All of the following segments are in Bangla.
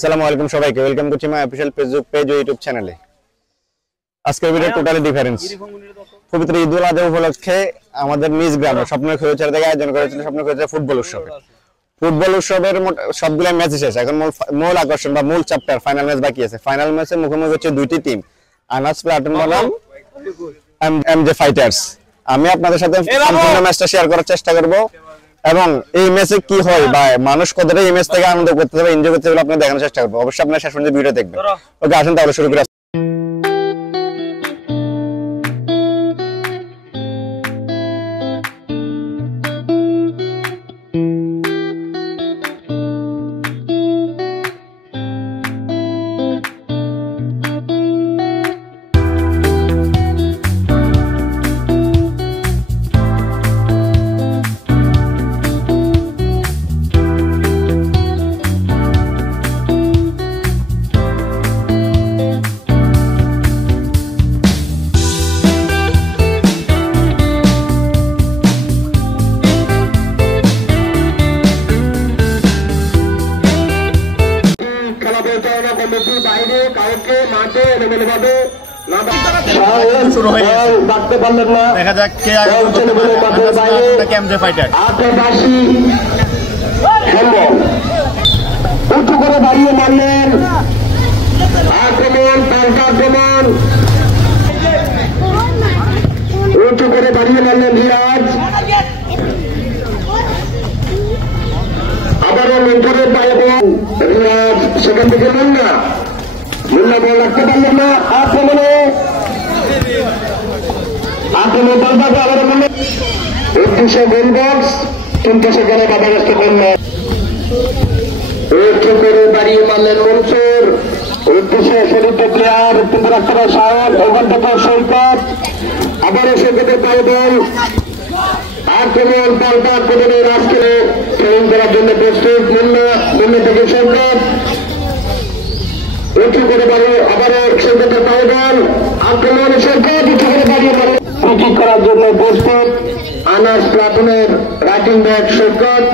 আসসালামু আলাইকুম সবাইকে ওয়েলকাম করছি মাই অফিশিয়াল ফেসবুক পেজ ও ইউটিউব চ্যানেলে। আজকের ভিডিও টোটালি ডিফারেন্স। পবিত্র ঈদ উল আযহা উপলক্ষে আমাদের নিজ গ্রামে স্বপ্নের খৈরচার থেকে আয়োজন করেছিল স্বপ্নের খৈরচার ফুটবল উৎসব। ফুটবল উৎসবের সবগুলো ম্যাচ শেষ, এখন মূল আকর্ষণ বা মূল চ্যাপ্টার ফাইনাল ম্যাচ বাকি আছে। ফাইনাল ম্যাচে মুখোমুখি হচ্ছে দুইটি টিম, আনাস প্লাটুন বনাম এমজে ফাইটার্স। আমি আপনাদের সাথে সম্পূর্ণ ম্যাচটা শেয়ার করার চেষ্টা করব এবং এই ম্যাচে কি হয় বা মানুষ কতটা এই ম্যাচ থেকে আনন্দ করতে হবে, এনজয় করতে হবে আপনাদের দেখানোর চেষ্টা করব। অবশ্যই আপনারা শেষ পর্যন্ত ভিডিও দেখবেন। ওকে, আসুন তাহলে শুরু করি। দেখা যাক কে আগে এমজে ফাইটার। উঁচু করে দাঁড়িয়ে মারলেন, আক্রমণ পাল্টা আক্রমণ, উঁচু করে দাঁড়িয়ে মারলেন রিয়াজ। আবারও মঞ্জুরের পায়ে বল, রিয়াজ সেখান থেকে মুন্না বল রাখতে পারলেন না। আক্রমণে পাল্টাকে আবারও মুন্না, উদ্দেশ্যে গোল বক্স, কিন্তু সেখানে বাধাগ্রস্ত করলেন। উঁচু করে দাঁড়িয়ে মারলেন মনসুর, উদ্দেশ্যে শরীফ প্লেয়ার কিন্তু রাখতে পারে সাহেব, ওখান থেকে সৈকত, আবারও সৈকতের পায়ে বল, আক্রমণ পাল্টা আক্রমণের আজকে ট্রেনিং করার জন্য প্রস্তুত মুন্না থেকে সৈকত, উঁচু করে দাঁড়িয়ে আবারও সৈকতের পায়ে বল, আক্রমণ সৈকত, উঁচু করে দাঁড়িয়ে প্রতিক করার জন্য প্রস্তুত আনাস প্লাটুনের রাইটিং ব্যাক সৈকত।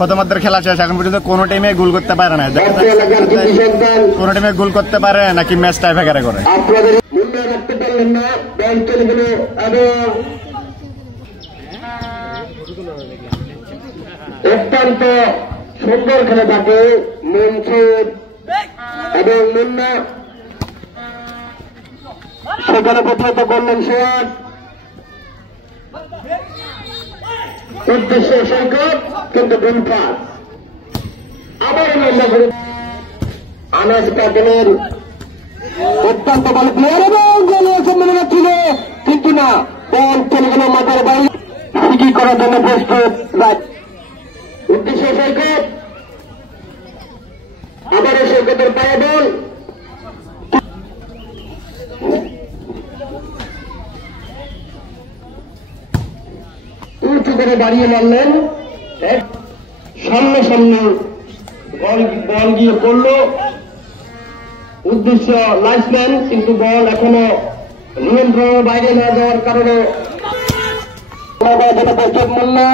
প্রথমার্ধের খেলা শেষ, এখন পর্যন্ত কোন টিমে গোল করতে পারে না। কোন টিমে গোল করতে পারে নাকি ম্যাচ টাই ভেগারে করে। অত্যন্ত সুন্দর খেলে থাকে মনসুর এবং মুন্না, সেখানে প্রথমত করলেন সোয়াদ, উদ্দেশ্য সৈকত, কিন্তু গোল পাস আবার লম্বা করে আনাস প্লাটুনের অত্যন্ত ভালো প্লেয়ার এবং গোলের সম্ভাবনা ছিল, কিন্তু না, বল চলে গেল মাথার বাইরে। ফ্রি করার জন্য প্রস্তুত উদ্দেশ্য সৈকত, আবারও সৈকতের পায়ে বল, বাড়িয়ে মারলেন, সামনে সামনে বল গিয়ে পড়লো, উদ্দেশ্য লাইসম্যান, কিন্তু বল এখনো নিয়ন্ত্রণের বাইরে না যাওয়ার কারণে মোল্লা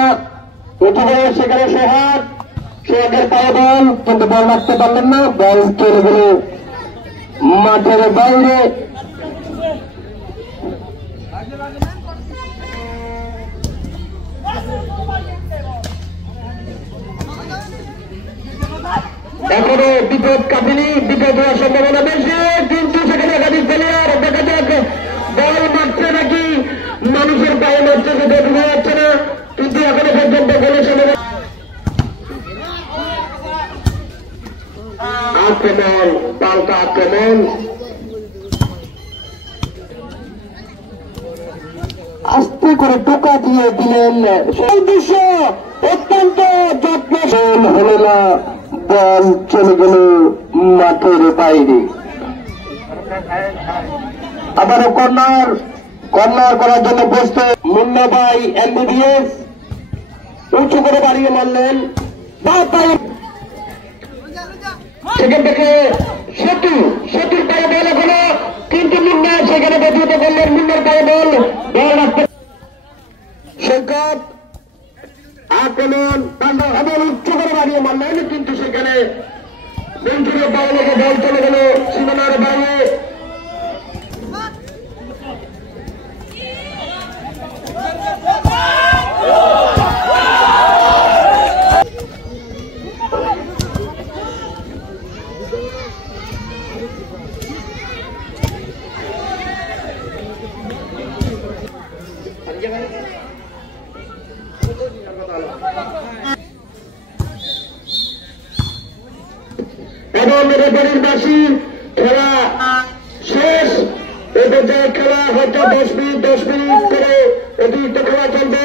উঠে গেল, সেখানে সোহাগের পায়ে বল, কিন্তু বল মারতে পারলেন না, বল চলে গেল মাঠের বাইরে। এখনো বিপদ কাটেনি, বিপদ হওয়ার সম্ভাবনা বেশি, কিন্তু সেখানে একাধিক প্লেয়ার, দেখা যাক বল মারছে নাকি মানুষের পায়ে মারছে সেটা বোঝা যাচ্ছে না, কিন্তু এখনো পর্যন্ত বলের সম্ভাবনা। আক্রমণ, পাল্টা আক্রমণ, আস্তে করে টোকা দিয়ে দিলেন, সেই দৃশ্য অত্যন্ত যত্নশীল হল না, বল চলে গেল মাঠের বাইরে। আবারও কর্নার করার জন্য প্রস্তুত মুন্না ভাই এমবিবিএস, উঁচু করে বাড়িয়ে মারলেন, সেখান থেকে সেতুর পায়ে বল এখনো, কিন্তু মুন্না সেখানে প্রতিহত করলেন, মুন্নার পায়ে বল রাখতে সৈকত আক্রমণ আবার উচ্চ করে বাড়িয়ে মারলেন, কিন্তু সেখানে মঞ্জুরের পায়ে লেগে বল চলে গেল সীমানার বাইরে। এবং রেফারির বাসি, খেলা শেষ, এই পর্যায়ে খেলা হয়তো 10 মিনিট করে অতিরিক্ত খেলা চলবে।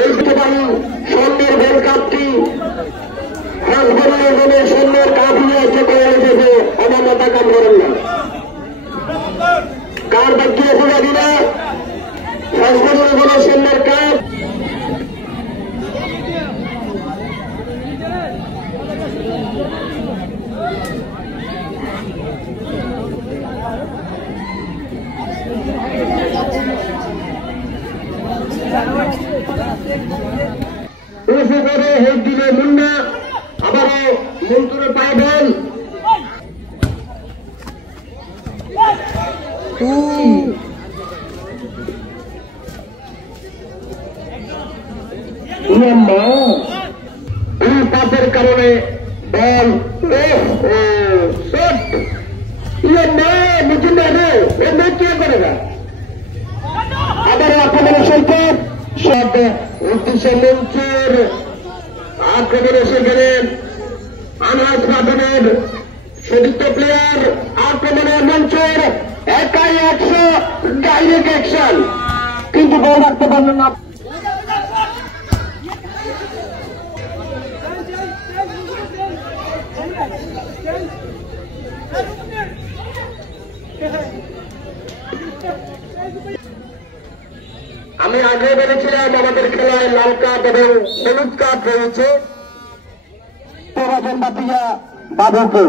এই সন্ধ্যের গোল কাপটি হাসপাতালে সন্ধ্যের কাপ নিয়ে এসে করে এসেছে, আমার মাথা কাম করেন না, কার বাকি আছে জানি না, হাসপাতালে সন্ধ্যের কাপ। উঁচু করে হেড দিলে মুন্না, আবারও মন্টুরের পায়ে বল, পাপের কারণে বল কে করে না, আবার আক্রমণে সৈকত সব উদ্দেশ্যে মঞ্চুর আক্রমণে সেখানে আনাজ পাঠানের সতীর্থ প্লেয়ার, আক্রমণে মঞ্চুর একাই 100 ডাইরেক্ট অ্যাকশন, কিন্তু বল রাখতে পারলেন না। আমি আগে বলেছিলাম আমাদের খেলায় লাল কার্ড এবং হলুদ কার্ড রয়েছে, বাবুকে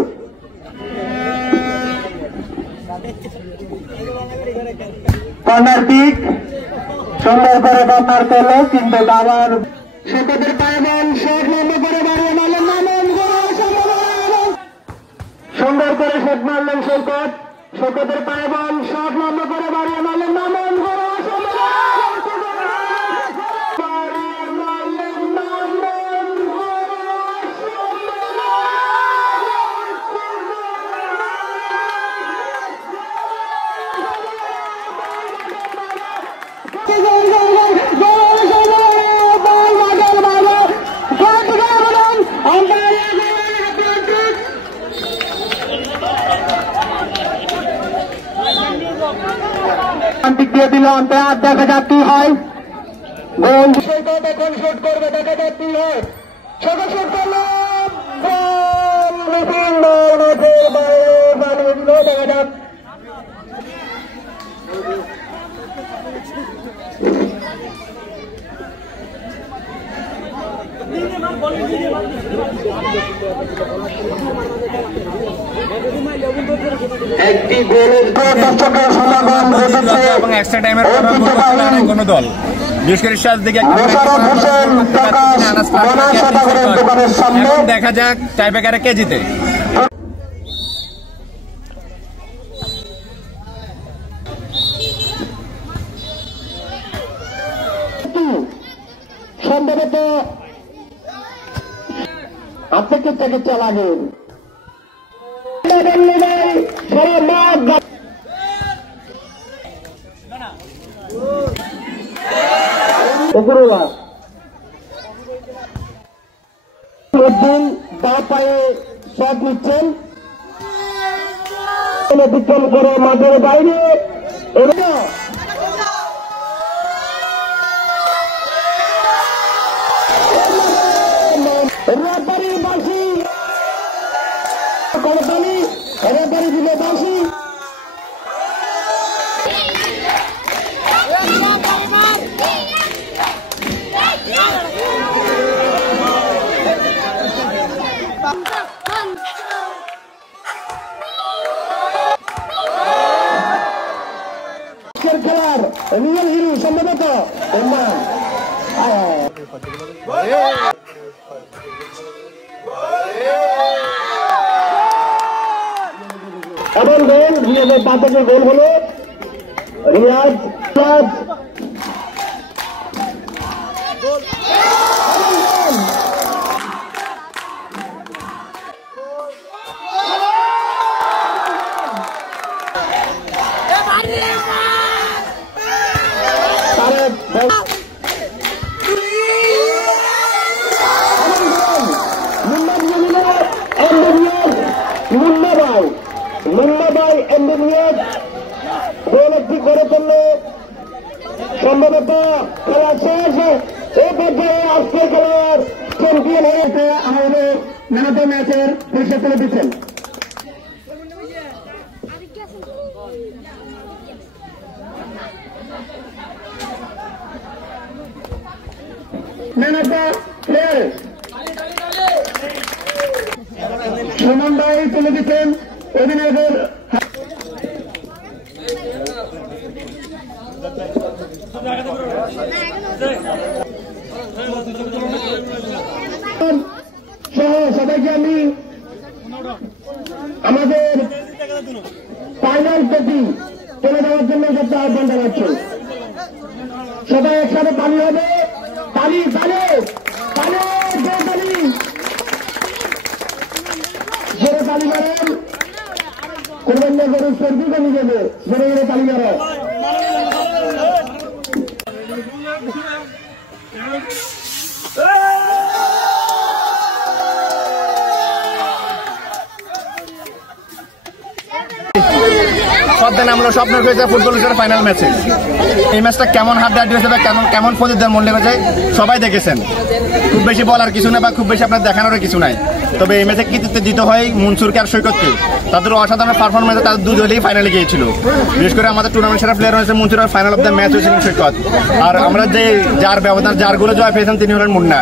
কর্নার কিক সুন্দর করে কর্নার করলো, কিন্তু আবার সৈকতের পায়ে বল শট লম্বা করে বাড়িয়ে মারলেন, সুন্দর করে শট মারলেন সৈকত, সৈকতের পায়ে বল শট লম্বা করে বাড়িয়ে মারলেন, নামন দিয়ে দিল, অন্তর দেখা যাক কি হয়, গোল সৈকত এখন শুট করবে, দেখা যাক কি হয়, ছোট শুট করলো, দেখা যাক একটি গোলের দর্শকের সমাগম ঘটেছে এবং এক্সট্রা টাইমের কোনো দল বিশেষ করে শেষ দিকে দেখা যাক টাইব্রেকারে কে জিতে। সম্ভবত আপনাকে চিকিৎসা লাগে বা পায়ে শট নিচ্ছেন অতিক্রম করে মাঠের বাইরে রেফারি বাসি করতালি রেফারি দিলে বাসি খেলার রিয়েল হিরো সম্ভবত এবং গোল রিয়াজের পাঁচকে গোল হলো রিয়াজ মুন্নাবাই এন্ডিনিয়ার গোলটি করে তুললে সম্ভবত খেলা শেষ। এই পর্যায়ে আজকের খেলার চ্যাম্পিয়ন হয়েছে আমাদের ম্যান অফ দ্য ম্যাচের পুরস্কার তুলে দিচ্ছেন man of the player Suman ভাই তুলে দিচ্ছেন অধিনায়কের সহ সবাইকে আমি আমাদের ফাইনাল প্রতি চলে যাওয়ার জন্য একটা আহ্বান জানাচ্ছি। সবাই একসাথে তালি হবে, তালি তালি তালি তালি জোরে তালি মারেন, করবেন না গরু সর্দি কমে যাবে, জোরে জোরে তালি মারো। পদ্মা নামলো স্বপ্ন হয়েছে ফুটবল ফাইনাল ম্যাচে। এই ম্যাচটা কেমন হাড্ডাহাড্ডি হয়েছে বা কেমন প্রতিদ্বন্দ্বিতার মূল্য হয়েছে সবাই দেখেছেন। খুব বেশি বলার কিছু না বা খুব বেশি আপনার দেখানোর কিছু নাই। তবে এই ম্যাচে কৃতিত্ব দিতে হয় মনসুরকে আর সৈকতকে। তাদের অসাধারণ পারফরমেন্সে তাদের দুজনেই ফাইনালে গিয়েছিল। বিশেষ করে আমাদের টুর্নামেন্ট সেরা প্লেয়ার হয়েছে মনসুর, আর ফাইনাল অফ দ্য ম্যাচ হয়েছিলেন সৈকত। আর আমরা যে যার ব্যবধান যার গোলে জয় পেয়েছেন তিনি হলেন মুন্না।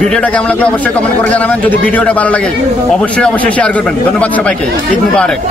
ভিডিওটা কেমন লাগলো অবশ্যই কমেন্ট করে জানাবেন। যদি ভিডিওটা ভালো লাগে অবশ্যই শেয়ার করবেন। ধন্যবাদ সবাইকে। ঈদ মুবারক।